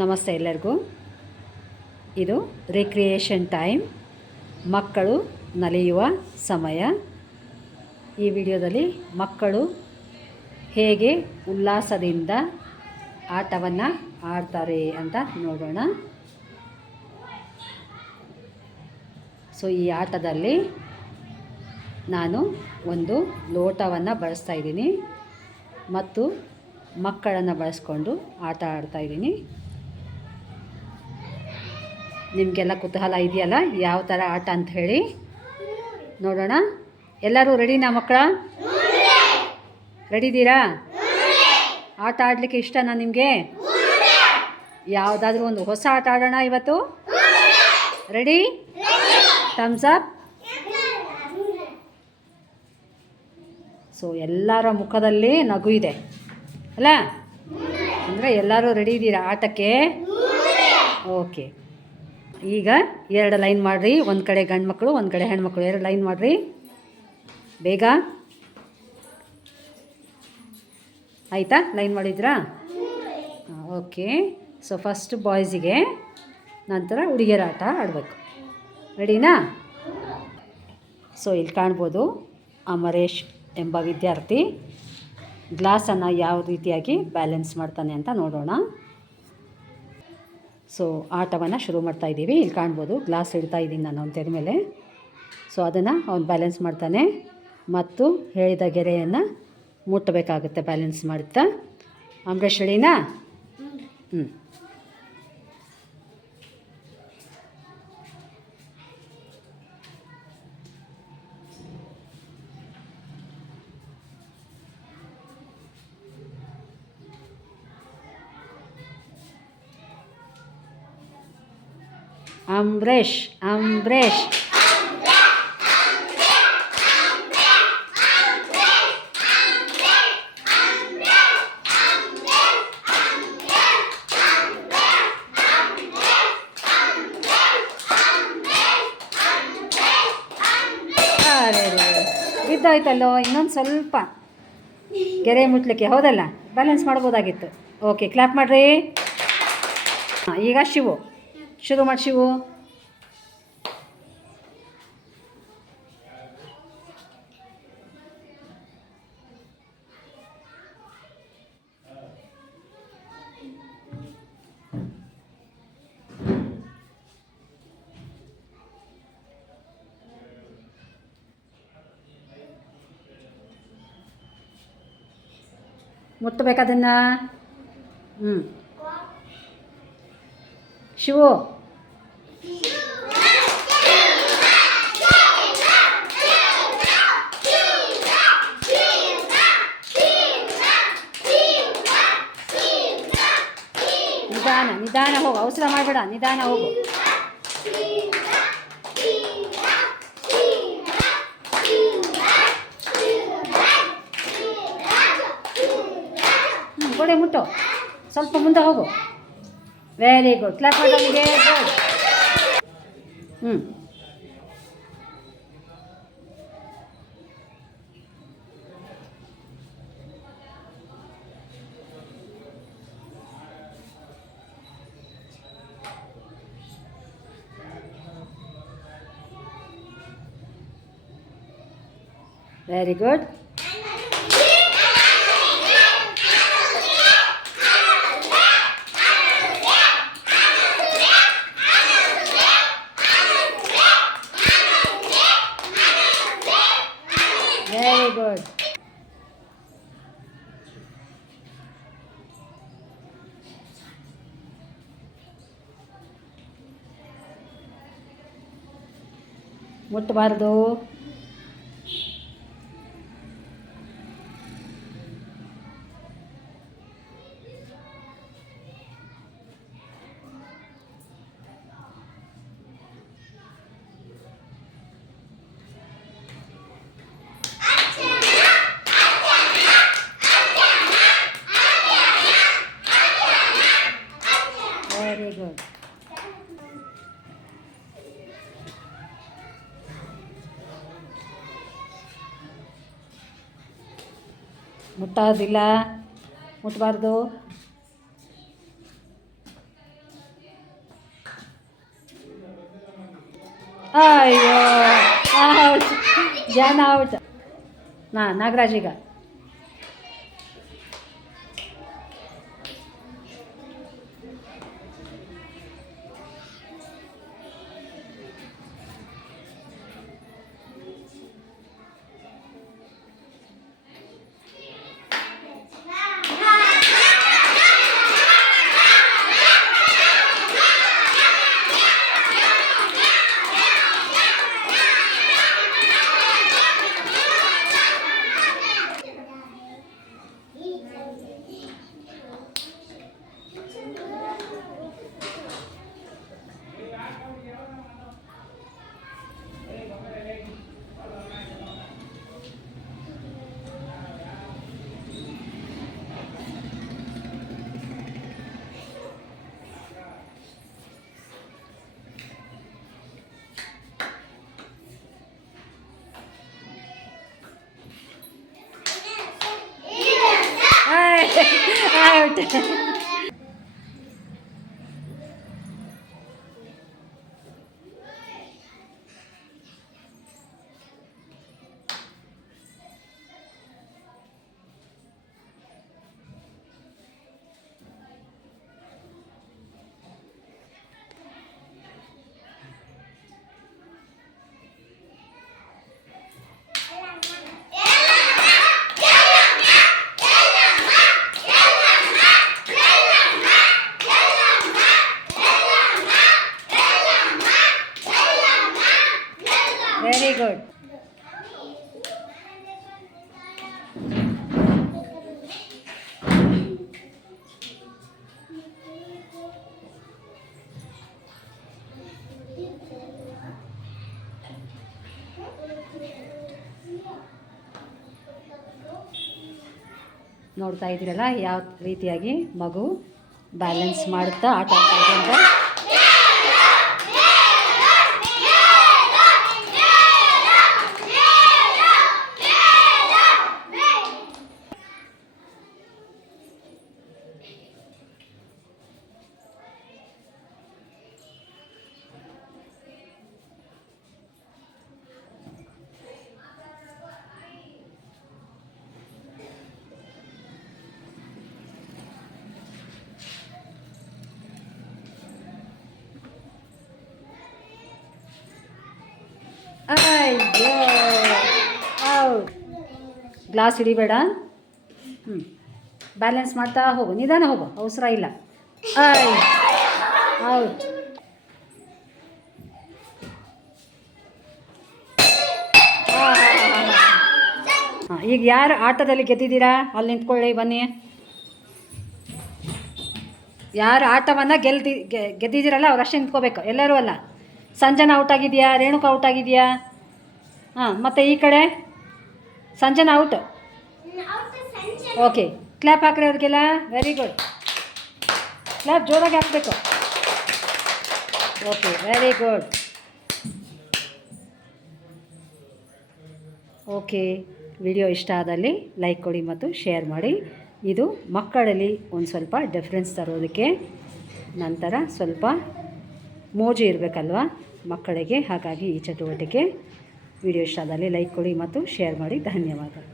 ನಮಸ್ತೆ ಎಲ್ಲರಿಗೂ. ಇದು ರಿಕ್ರಿಯೇಷನ್ ಟೈಮ್ ಮಕ್ಕಳು ನಲಿಯುವ ಸಮಯ. ಈ ವಿಡಿಯೋದಲ್ಲಿ ಮಕ್ಕಳು ಹೇಗೆ ಉಲ್ಲಾಸದಿಂದ ಆಟವನ್ನು ಆಡ್ತಾರೆ ಅಂತ ನೋಡೋಣ. ಸೊ ಈ ಆಟದಲ್ಲಿ ನಾನು ಒಂದು ಲೋಟವನ್ನು ಬಳಸ್ತಾ ಇದ್ದೀನಿ ಮತ್ತು ಮಕ್ಕಳನ್ನು ಬಳಸ್ಕೊಂಡು ಆಟ ಆಡ್ತಾ ಇದ್ದೀನಿ. ನಿಮಗೆಲ್ಲ ಕುತೂಹಲ ಇದೆಯಲ್ಲ? ಯಾವ ಥರ ಆಟ ಅಂತ ಹೇಳಿ. ನೋಡೋಣ. ಎಲ್ಲರೂ ರೆಡಿನಾ ಮಕ್ಕಳ? ರೆಡಿ ಇದ್ದೀರಾ ಆಟ ಆಡಲಿಕ್ಕೆ ಇಷ್ಟನಾ ನಿಮಗೆ? ಯಾವುದಾದ್ರೂ ಒಂದು ಹೊಸ ಆಟ ಆಡೋಣ ಇವತ್ತು. ರೆಡಿ? ಥಮ್ಸ್ ಅಪ್ ಸೊ ಎಲ್ಲರ ಮುಖದಲ್ಲಿ ನಗು ಇದೆ. ಅಲ್ಲ? ಅಂದರೆ ಎಲ್ಲರೂ ರೆಡಿ ಇದ್ದೀರಾ ಆಟಕ್ಕೆ? ಓಕೆ ಈಗ ಎರಡು ಲೈನ್ ಮಾಡಿರಿ. ಒಂದು ಕಡೆ ಗಂಡು ಮಕ್ಕಳು ಒಂದು ಕಡೆ ಹೆಣ್ಮಕ್ಳು. ಎರಡು ಲೈನ್ ಮಾಡಿರಿ. ಬೇಗ. ಆಯಿತಾ? ಲೈನ್ ಮಾಡಿದ್ರಾ ಓಕೆ. ಸೊ ಫಸ್ಟ್ ಬಾಯ್ಸಿಗೆ ನಂತರ ಹುಡುಗಿಯರ ಆಟ ಆಡಬೇಕು. ರೆಡಿನಾ ಸೊ ಇಲ್ಲಿ ಕಾಣ್ಬೋದು ಅಮರೇಶ್ ಎಂಬ ವಿದ್ಯಾರ್ಥಿ. ಗ್ಲಾಸನ್ನು ಯಾವ ರೀತಿಯಾಗಿ ಬ್ಯಾಲೆನ್ಸ್ ಮಾಡ್ತಾನೆ ಅಂತ ನೋಡೋಣ. ಸೊ ಆಟವನ್ನು ಶುರು ಮಾಡ್ತಾ ಇದ್ದೀವಿ. ಇಲ್ಲಿ ಕಾಣ್ಬೋದು. ಗ್ಲಾಸ್ ಇಡ್ತಾ ಇದ್ದೀನಿ ನಾನು ಅವನು ತೆರೆ ಮೇಲೆ. ಸೊ ಅದನ್ನು ಅವ್ನು ಬ್ಯಾಲೆನ್ಸ್ ಮಾಡ್ತಾನೆ. ಮತ್ತು ಹೇಳಿದ ಗೆರೆಯನ್ನು ಮುಟ್ಟಬೇಕಾಗುತ್ತೆ ಬ್ಯಾಲೆನ್ಸ್ ಮಾಡ್ತಾ. ಅಂಬರೀಷ್ ಹೇಳಿನಾ? ಹ್ಞೂ ಅಂಬ್ರೇಶ್ ಅರೆ ಬಿದ್ದಾಯ್ತಲ್ಲೋ ಇನ್ನೊಂದು ಸ್ವಲ್ಪ. ಗೆರೆ ಮುಟ್ಲಿಕ್ಕೆ ಹೌದಲ್ಲ? ಬ್ಯಾಲೆನ್ಸ್ ಮಾಡ್ಬೋದಾಗಿತ್ತು. ಓಕೆ ಕ್ಲಾಪ್ ಮಾಡಿರಿ. ಈಗ ಶಿವು. ಶುರು ಮಾಡಿ ಶಿವು ಮುಟ್ಟಬೇಕದನ್ನು ಹ್ಞೂ ಶಿವು ಹೋಗು ಅವಸರ ಮಾಡಬೇಡ, ನಿಧಾನ ಹೋಗು. ಗೋಡೆ ಮುಟ್ಟು. ಸ್ವಲ್ಪ ಮುಂದೆ ಹೋಗು. ವೆರಿ ಗುಡ್ ಕ್ಲಾಪ್ ಮಾಡೋನಿಗೆ ಹ್ಞೂ ವೆರಿ ಗುಡ್ ವೆರಿ ಗುಡ್ ಮುಟ್ಟಬಾರ್ದು ಗಾಡ್ ಮುಟ್ಟೋದಿಲ್ಲ. ಮುಟ್ಟಬಾರ್ದು ಅಯ್ಯೋ ಜಾನ ಜನ ಔಟ್. ನಾ ನಾಗರಾಜ್ ಈಗ. ಔಟ್ ವೆರಿ ನೋಡ್ತಾ ಇದ್ದೀರಲ್ಲ ಯಾವ ರೀತಿಯಾಗಿ ಮಗು ಬ್ಯಾಲೆನ್ಸ್ ಮಾಡುತ್ತಾ ಆಟ ಆಡ್ತಾ ಇದೆ ಅಯ್ಯೋ ಹೌದು ಗ್ಲಾಸ್ ಹಿಡಿಬೇಡ. ಹ್ಞೂ ಬ್ಯಾಲೆನ್ಸ್ ಮಾಡ್ತಾ ಹೋಗು. ನಿಧಾನ ಹೋಗು. ಅವಸರ ಇಲ್ಲ. ಐ, ಹೌದು. ಹಾಂ, ಈಗ ಯಾರು ಆಟದಲ್ಲಿ ಗೆದ್ದಿದ್ದೀರಾ? ಅಲ್ಲಿ ನಿಂತ್ಕೊಳ್ಳಿ, ಬನ್ನಿ. ಯಾರು ಆಟವನ್ನು ಗೆಲ್ದಿ ಗೆದ್ದಿದ್ದೀರಲ್ಲ, ಅವ್ರು ಅಷ್ಟೇ ನಿಂತ್ಕೋಬೇಕು. ಎಲ್ಲರೂ ಅಲ್ಲ. ಸಂಜನಾ ಔಟ್ ಆಗಿದೆಯಾ? ರೇಣುಕ ಔಟ್ ಆಗಿದೆಯಾ? ಹಾಂ, ಮತ್ತು ಈ ಕಡೆ? ಸಂಜನ ಔಟ್ ಓಕೆ ಕ್ಲ್ಯಾಪ್ ಹಾಕ್ರಿ ಅವ್ರಿಗೆಲ್ಲ. ವೆರಿ ಗುಡ್ ಕ್ಲ್ಯಾಪ್ ಜೋರಾಗಿ ಹಾಕಬೇಕು. Okay very good okay video ಇಷ್ಟ ಆದಲ್ಲಿ ಲೈಕ್ ಕೊಡಿ ಮತ್ತು ಶೇರ್ ಮಾಡಿ. ಇದು ಮಕ್ಕಳಲ್ಲಿ ಒಂದು ಸ್ವಲ್ಪ ಡಿಫ್ರೆನ್ಸ್ ತರೋದಕ್ಕೆ ನಂತರ ಸ್ವಲ್ಪ ಮೋಜು ಇರಬೇಕಲ್ವ ಮಕ್ಕಳಿಗೆ? ಹಾಗಾಗಿ ಈ ಚಟುವಟಿಕೆ. ವಿಡಿಯೋ ಇಷ್ಟ ಆದಲ್ಲಿ ಲೈಕ್ ಕೊಡಿ ಮತ್ತು ಶೇರ್ ಮಾಡಿ. ಧನ್ಯವಾದ.